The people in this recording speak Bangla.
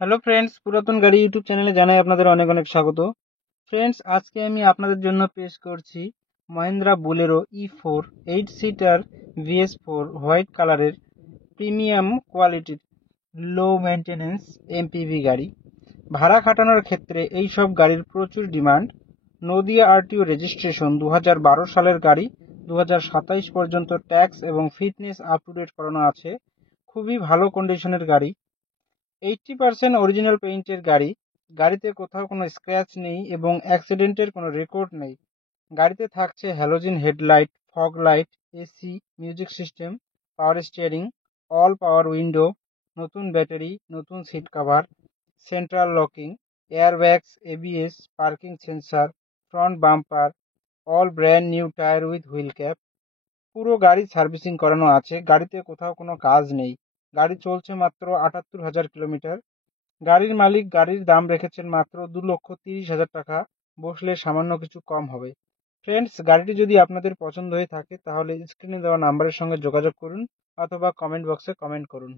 হ্যালো ফ্রেন্ডস, পুরাতন গাড়ি ইউটিউব চ্যানেলে জানাই আপনাদের অনেক অনেক স্বাগত। ফ্রেন্ডস, আজকে আমি আপনাদের জন্য পেশ করছি Mahindra Bolero E4 8 seater VS4 white কালারের প্রিমিয়াম কোয়ালিটির লো মেনটেন্যান্স এমপিভি গাড়ি। ভাড়া খাটানোর ক্ষেত্রে এই সব গাড়ির প্রচুর ডিমান্ড। নদিয়া আরটিও রেজিস্ট্রেশন 2012 সালের গাড়ি, 2027 পর্যন্ত ট্যাক্স এবং ফিটনেস আপ টু ডেট করানো আছে। খুবই ভালো কন্ডিশনের গাড়ি, 80% অরিজিনাল পেইন্টের গাড়ি। গাড়িতে কোথাও কোনো স্ক্র্যাচ নেই এবং অ্যাক্সিডেন্টের কোনো রেকর্ড নেই। গাড়িতে থাকছে halogen headlight, fog light, AC, music system, power steering, all power window, নতুন ব্যাটারি, নতুন seat cover, central locking, airbags, ABS, parking sensor, front bumper, all brand new tyre with wheel cap. পুরো গাড়ি সার্ভিসিং করানো আছে, গাড়িতে কোথাও কোনো কাজ নেই। গাড়ি চলছে মাত্র ৭৮,০০০ কিলোমিটার। গাড়ির মালিক গাড়ির দাম রেখেছেন মাত্র 2,30,০০০ টাকা, বসলে সামান্য কিছু কম হবে। ফ্রেন্ডস, গাড়িটি যদি আপনাদের পছন্দ হয়ে থাকে তাহলে স্ক্রিনে দেওয়া নাম্বারের সঙ্গে যোগাযোগ করুন অথবা কমেন্ট বক্সে কমেন্ট করুন।